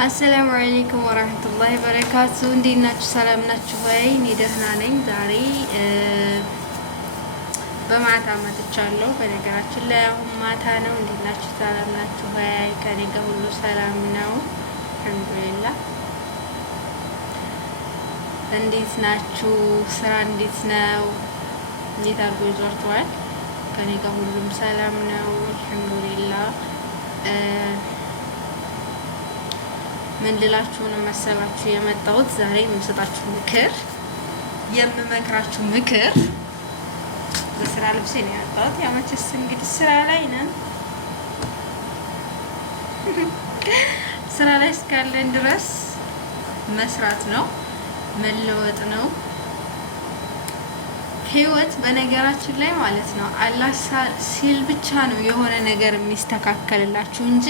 አሰላሙ አለይኩም ወራህመቱላሂ ወበረካቱ። እንዴት ናችሁ? ሰላም ናችሁ ወይ? እኔ ደህና ነኝ። ዛሬ በማታ መጥቻለሁ። በነገራችን ላይ አሁን ማታ ነው። እንዴት ናችሁ? ሰላም ናችሁ ወይ? ከኔ ጋር ሁሉ ሰላም ነው አልሐምዱሊላህ። እንዴት ናችሁ? ስራ እንዴት ነው? እንዴት አድርጎ ይዟችኋል? ከኔ ጋር ሁሉም ሰላም ነው አልሐምዱሊላህ። ምን ልላችሁ ነው መሰላችሁ የመጣሁት ዛሬ የምሰጣችሁ የምመክራችሁ ምክር በስራ ልብሴ ነው ያጣሁት። ያው መቼስ እንግዲህ ስራ ላይ ነን። ስራ ላይ እስካለን ድረስ መስራት ነው፣ መለወጥ ነው ህይወት። በነገራችን ላይ ማለት ነው አላህ ሲል ብቻ ነው የሆነ ነገር የሚስተካከልላችሁ እንጂ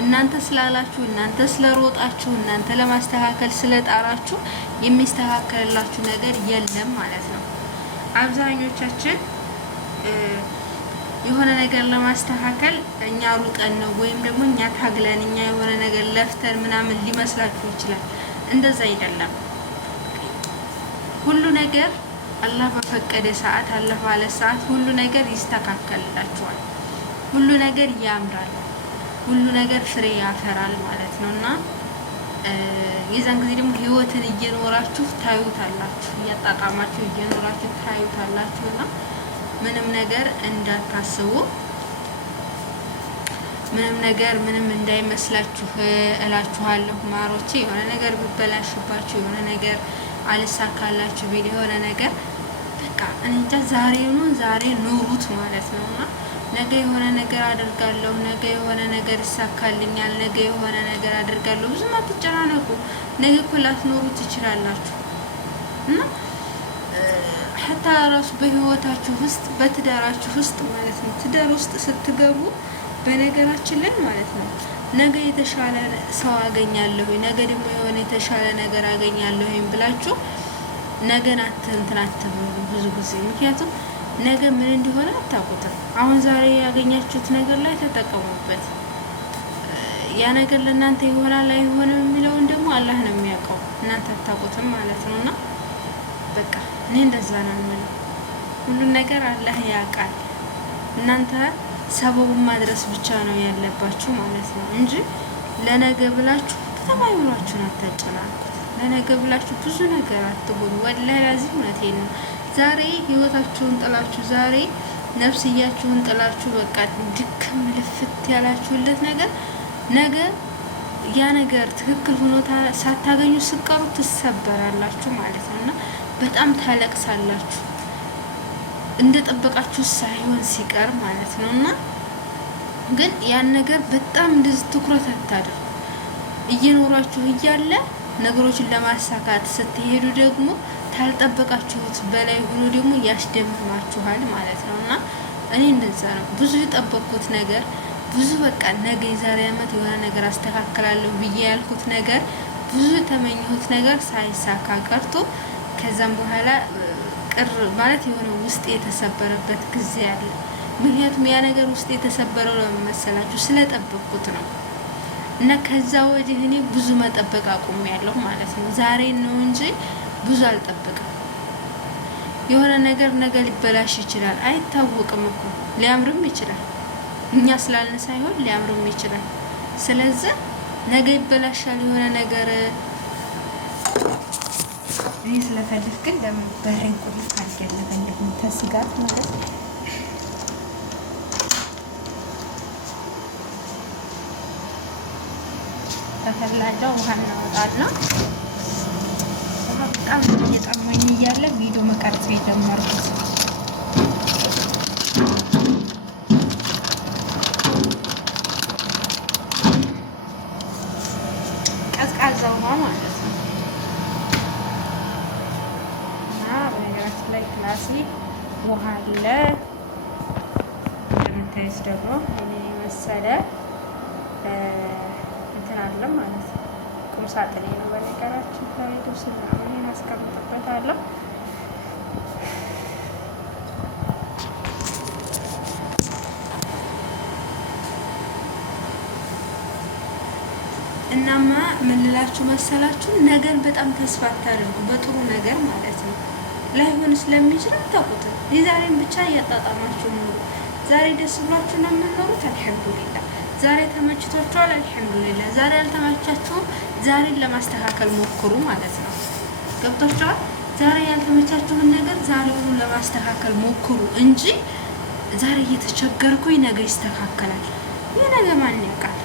እናንተ ስላላችሁ፣ እናንተ ስለሮጣችሁ፣ እናንተ ለማስተካከል ስለጣራችሁ የሚስተካከልላችሁ ነገር የለም ማለት ነው። አብዛኞቻችን የሆነ ነገር ለማስተካከል እኛ ሩጠን ነው ወይም ደግሞ እኛ ታግለን እኛ የሆነ ነገር ለፍተን ምናምን ሊመስላችሁ ይችላል። እንደዛ አይደለም። ሁሉ ነገር አላህ በፈቀደ ሰዓት፣ አላህ ባለ ሰዓት ሁሉ ነገር ይስተካከልላችኋል። ሁሉ ነገር ያምራል። ሁሉ ነገር ፍሬ ያፈራል ማለት ነው። እና የዛን ጊዜ ደግሞ ህይወትን እየኖራችሁ ታዩታላችሁ፣ እያጣጣማችሁ እየኖራችሁ ታዩታላችሁ። እና ምንም ነገር እንዳታስቡ፣ ምንም ነገር ምንም እንዳይመስላችሁ እላችኋለሁ ማሮቼ። የሆነ ነገር ቢበላሽባችሁ፣ የሆነ ነገር አልሳካላችሁ ቢል የሆነ ነገር በቃ እንጃ ዛሬ ኑሩት ማለት ነው። እና ነገ የሆነ ነገር አደርጋለሁ፣ ነገ የሆነ ነገር ይሳካልኛል፣ ነገ የሆነ ነገር አደርጋለሁ። ብዙም አትጨናነቁ። ነገ እኮ ላትኖሩ ትችላላችሁ። እና ሀታ ራሱ በህይወታችሁ ውስጥ በትዳራችሁ ውስጥ ማለት ነው ትዳር ውስጥ ስትገቡ በነገራችን ላይ ማለት ነው ነገ የተሻለ ሰው አገኛለሁ፣ ነገ ደግሞ የሆነ የተሻለ ነገር አገኛለሁ ብላችሁ ነገን እንትን አትበሉ ብዙ ጊዜ። ምክንያቱም ነገ ምን እንደሆነ አታውቁትም። አሁን ዛሬ ያገኛችሁት ነገር ላይ ተጠቀሙበት። ያ ነገር ለእናንተ ይሆናል አይሆንም የሚለውን ደግሞ አላህ ነው የሚያውቀው፣ እናንተ አታውቁትም ማለት ነው። እና በቃ እኔ እንደዛ ነው የምለው። ሁሉን ነገር አላህ ያውቃል። እናንተ ሰበቡን ማድረስ ብቻ ነው ያለባችሁ ማለት ነው እንጂ ለነገ ብላችሁ ተማይሏችሁን አታጨናንቁት። ለነገ ብላችሁ ብዙ ነገር አትሆኑ። ወላሂ ለዚህ እውነቴን ነው። ዛሬ ህይወታችሁን ጥላችሁ፣ ዛሬ ነፍስያችሁን ጥላችሁ በቃ ድክም ልፍት ያላችሁለት ነገር ነገ ያ ነገር ትክክል ሆኖ ሳታገኙ ስቀሩ ትሰበራላችሁ ማለት ነው። እና በጣም ታለቅሳላችሁ እንደጠበቃችሁ ሳይሆን ሲቀር ማለት ነው። እና ግን ያን ነገር በጣም እንደዚህ ትኩረት አታድርጉ። እየኖራችሁ እያለ ነገሮችን ለማሳካት ስትሄዱ ደግሞ ታልጠበቃችሁት በላይ ሆኖ ደግሞ ያስደምማችኋል ማለት ነው። እና እኔ እንደዛ ነው ብዙ የጠበቅኩት ነገር ብዙ በቃ ነገ የዛሬ ዓመት የሆነ ነገር አስተካክላለሁ ብዬ ያልኩት ነገር ብዙ የተመኘሁት ነገር ሳይሳካ ቀርቶ ከዛም በኋላ ቅር ማለት የሆነ ውስጥ የተሰበረበት ጊዜ አለ። ምክንያቱም ያ ነገር ውስጥ የተሰበረው ለመመሰላችሁ ስለጠበቅኩት ነው። እና ከዛ ወዲህ እኔ ብዙ መጠበቅ አቁሜያለሁ ማለት ነው። ዛሬ ነው እንጂ ብዙ አልጠብቅም። የሆነ ነገር ነገ ሊበላሽ ይችላል፣ አይታወቅም እኮ ሊያምርም ይችላል። እኛ ስላልን ሳይሆን ሊያምርም ይችላል። ስለዚህ ነገ ይበላሻል የሆነ ነገር። እኔ ስለፈልግ ግን ለምን በሬን ቁልፍ አልገለበልኝም ተስጋት ማለት ነው። ተፈላጃ ውሃ እናወጣለን። በጣም እየጠማኝ እያለ ቪዲዮ መቀረጽ የጀመርኩት ቀዝቃዛ ውሃ ማለት ነው። እና በነገራችን ላይ ክላሴ ውሃ አለ። እንደምታዩት ደግሞ እኔ የመሰለ እንትን አለ ማለት ነው። ቁም ሳጥኔ ነው በነገራችን ላይ ልብስ ምናምን አስቀምጥበታለሁ። እናማ ምን ልላችሁ መሰላችሁ፣ ነገር በጣም ተስፋ አታድርጉ፣ በጥሩ ነገር ማለት ነው። ላይሆን ስለሚችል አታውቁትም። የዛሬን ብቻ እያጣጣማችሁ ኑሩ። ዛሬ ደስ ብሏችሁ ነው የምንኖሩት፣ አልሐምዱሊላህ። ዛሬ ተመችቷችኋል፣ አልሐምዱሊላህ። ዛሬ አልተመቻችሁም፣ ዛሬን ለማስተካከል ሞክሩ ማለት ነው። ገብቷችኋል? ዛሬ ያልተመቻችሁን ነገር ዛሬውኑ ለማስተካከል ሞክሩ እንጂ ዛሬ እየተቸገርኩኝ ነገ ይስተካከላል። ይህ ነገ ማን ያውቃል?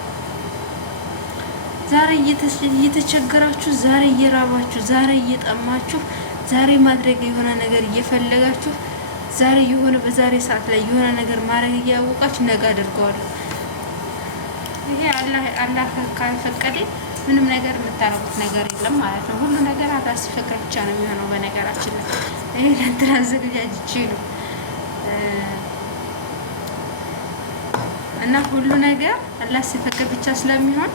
ዛሬ እየተቸገራችሁ፣ ዛሬ እየራባችሁ፣ ዛሬ እየጠማችሁ፣ ዛሬ ማድረግ የሆነ ነገር እየፈለጋችሁ፣ ዛሬ የሆነ በዛሬ ሰዓት ላይ የሆነ ነገር ማድረግ እያወቃችሁ ነገ አድርገዋለሁ። ይሄ አላህ ካልፈቀደ ምንም ነገር የምታረጉት ነገር የለም ማለት ነው። ሁሉ ነገር አላህ ሲፈቅድ ብቻ ነው የሚሆነው። በነገራችን ላይ ይሄ ለእንትን አዘገጃጅቼ ነው እና ሁሉ ነገር አላህ ሲፈቅድ ብቻ ስለሚሆን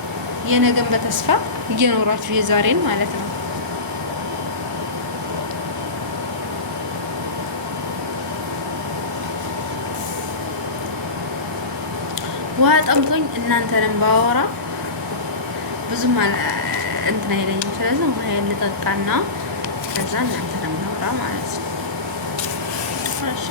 የነገን በተስፋ እየኖራችሁ የዛሬን ማለት ነው። ውሃ ጠምቶኝ እናንተንም ባወራ ብዙም እንትን አይለኝም። ስለዚህ ውሃ ልጠጣና ከዛ እናንተንም ላወራ ማለት ነው። እሺ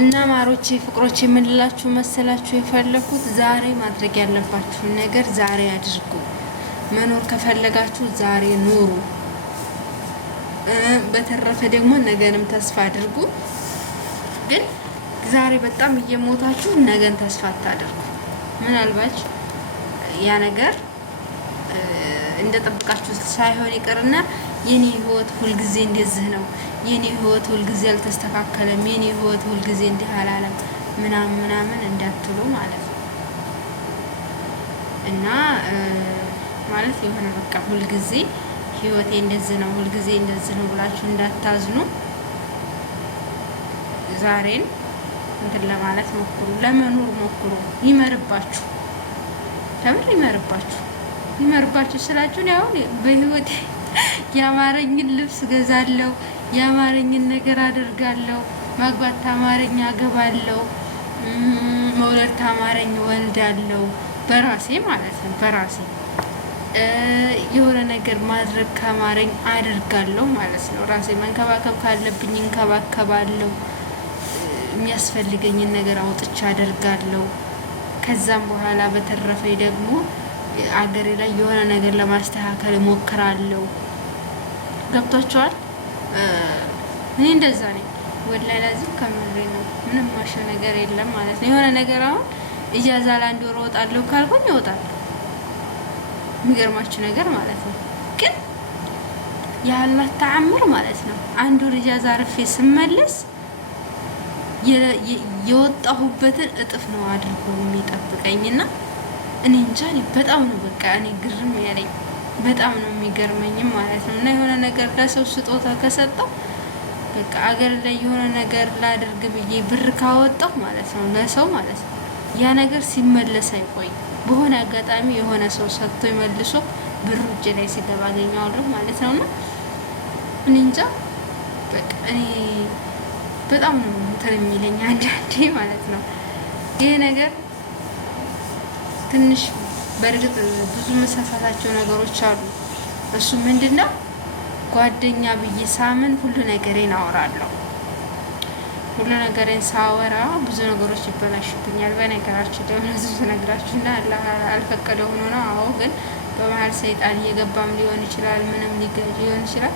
እና ማሮቼ ፍቅሮቼ የምንላችሁ መሰላችሁ የፈለኩት ዛሬ ማድረግ ያለባችሁን ነገር ዛሬ አድርጉ። መኖር ከፈለጋችሁ ዛሬ ኑሩ። በተረፈ ደግሞ ነገንም ተስፋ አድርጉ። ግን ዛሬ በጣም እየሞታችሁ ነገን ተስፋ አታድርጉ። ምናልባት ያ ነገር እንደጠበቃችሁ ሳይሆን ይቅርና የኔ ህይወት ሁልጊዜ እንደዚህ ነው፣ የኔ ህይወት ሁልጊዜ አልተስተካከለም፣ የኔ ህይወት ሁልጊዜ እንዲህ አላለም ምናምን እንዳትሉ ማለት ነው። እና ማለት የሆነ በቃ ሁልጊዜ ህይወቴ እንደዚህ ነው፣ ሁልጊዜ እንደዚህ ነው ብላችሁ እንዳታዝኑ። ዛሬን እንትን ለማለት ሞክሩ፣ ለመኖር ሞክሩ። ይመርባችሁ፣ ተምር ይመርባችሁ ስላችሁ ነው። አሁን በህይወቴ የአማረኝን ልብስ ገዛለሁ፣ የአማረኝን ነገር አደርጋለሁ። ማግባት ታማረኝ አገባለሁ፣ መውለድ ታማረኝ ወልዳለሁ። በራሴ ማለት ነው። በራሴ የሆነ ነገር ማድረግ ካማረኝ አደርጋለሁ ማለት ነው። ራሴ መንከባከብ ካለብኝ እንከባከባለሁ። የሚያስፈልገኝን ነገር አውጥቼ አደርጋለሁ። ከዛም በኋላ በተረፈ ደግሞ አገሬ ላይ የሆነ ነገር ለማስተካከል እሞክራለሁ። ገብቷቸዋል። እኔ እንደዛ ነኝ ወላሂ ላዚም ከምሬ ነው። ምንም ማሸ ነገር የለም ማለት ነው። የሆነ ነገር አሁን እጃዛ ለአንድ ወር እወጣለሁ ካልኩኝ እወጣለሁ። የሚገርማችሁ ነገር ማለት ነው። ግን የአላህ ተአምር ማለት ነው። አንድ ወር እጃዛ አርፌ ስመለስ የወጣሁበትን እጥፍ ነው አድርጎ የሚጠብቀኝና እኔ እንጃ በጣም ነው በቃ እኔ ግርም ያለኝ በጣም ነው የሚገርመኝም ማለት ነው። እና የሆነ ነገር ለሰው ስጦታ ከሰጠው በቃ አገር ላይ የሆነ ነገር ላደርግ ብዬ ብር ካወጣው ማለት ነው ለሰው ማለት ነው ያ ነገር ሲመለስ አይቆይ። በሆነ አጋጣሚ የሆነ ሰው ሰጥቶ መልሶ ብሩ እጄ ላይ ሲገባ አገኘዋለሁ ማለት ነው። እና እኔ እንጃ በቃ እኔ በጣም ነው እንትን የሚለኝ አንዳንዴ ማለት ነው ይሄ ነገር ትንሽ በእርግጥ ብዙ መሳሳታቸው ነገሮች አሉ። እሱ ምንድነው ጓደኛ ብዬ ሳምን ሁሉ ነገሬን አወራለሁ። ሁሉ ነገሬን ሳወራ ብዙ ነገሮች ይበላሽብኛል። በነገራችን ላይ ብዙ ነግራችሁና አላህ አልፈቀደው ሆኖ ነው። አዎ ግን በመሀል ሰይጣን እየገባም ሊሆን ይችላል፣ ምንም ሊሆን ይችላል።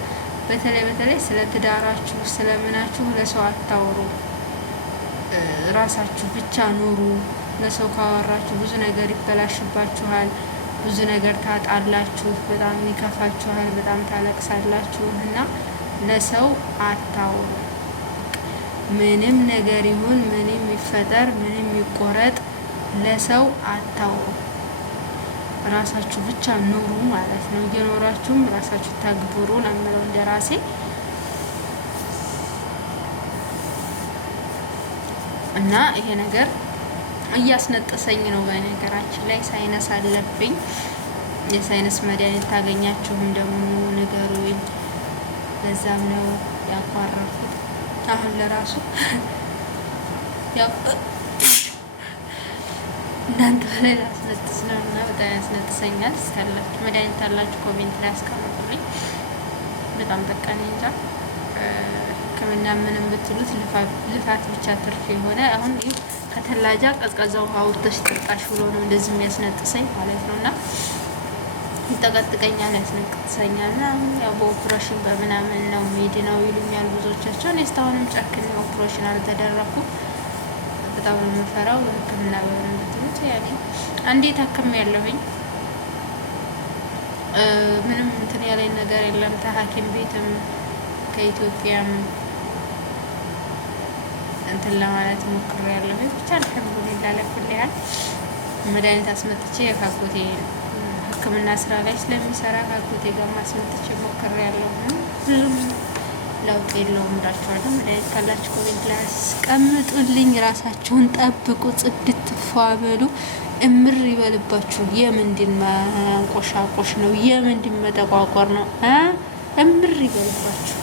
በተለይ ስለ ትዳራችሁ ስለምናችሁ ለሰው አታውሩ። ራሳችሁ ብቻ ኑሩ። ለሰው ካወራችሁ ብዙ ነገር ይበላሽባችኋል፣ ብዙ ነገር ታጣላችሁ፣ በጣም ይከፋችኋል፣ በጣም ታለቅሳላችሁ። እና ለሰው አታውሩ። ምንም ነገር ይሁን ምንም ይፈጠር ምንም ይቆረጥ ለሰው አታውሩ። ራሳችሁ ብቻ ኑሩ ማለት ነው። እየኖራችሁም ራሳችሁ ተግብሩ ነው የምለው እንደራሴ። እና ይሄ ነገር እያስነጠሰኝ ነው። በነገራችን ላይ ሳይነስ አለብኝ። የሳይነስ መድኃኒት ታገኛችሁም ደግሞ ንገሩኝ። ለዛም ነው ያቋረጥኩት። አሁን ለራሱ ያው እናንተ ላይ ላስነጥስ ነው እና በጣም ያስነጥሰኛል። እስካላችሁ መድኃኒት አላችሁ ኮሜንት ላይ አስቀምጡልኝ። በጣም ጠቃሚ እንጃ ሕክምና ምንም ብትሉት ልፋት ብቻ ትርፍ የሆነ አሁን ይህ ከተላጃ ቀዝቃዛ ውሃ አውጥተሽ ጠጣሽ ብሎ ነው እንደዚህ የሚያስነጥሰኝ ማለት ነው። እና ይጠቀጥቀኛል፣ ያስነጥሰኛል። እና አሁን ያው በኦፕሬሽን በምናምን ነው ሚድ ነው ይሉኛል ብዙዎቻቸው። እኔ እስካሁንም ጨክኔ ኦፕሬሽን አልተደረኩም። በጣም ነው የምፈራው። ሕክምና በምንም ብትሉት ያኔ አንዴ ታክም ያለሁኝ ምንም እንትን ያለኝ ነገር የለም። ከሐኪም ቤትም ከኢትዮጵያም እንትን ለማለት ሞክሬያለሁ። ብቻ አልሐምዱሊላህ ለኩል ያህል መድኃኒት አስመጥቼ ካጎቴ ሕክምና ስራ ላይ ስለሚሰራ ካጎቴ ጋር ማስመጥቼ ሞክሬያለሁ። ብዙም ለውጥ የለውም እላችኋለሁ። መድኃኒት ካላችሁ ኮሜንት ላይ አስቀምጡልኝ። ራሳችሁን ጠብቁ፣ ጽድት ፏ በሉ፣ እምር ይበልባችሁ። የምንድን ማንቆሻቆሽ ነው? የምንድን መጠቋቋር ነው? እምር ይበልባችሁ።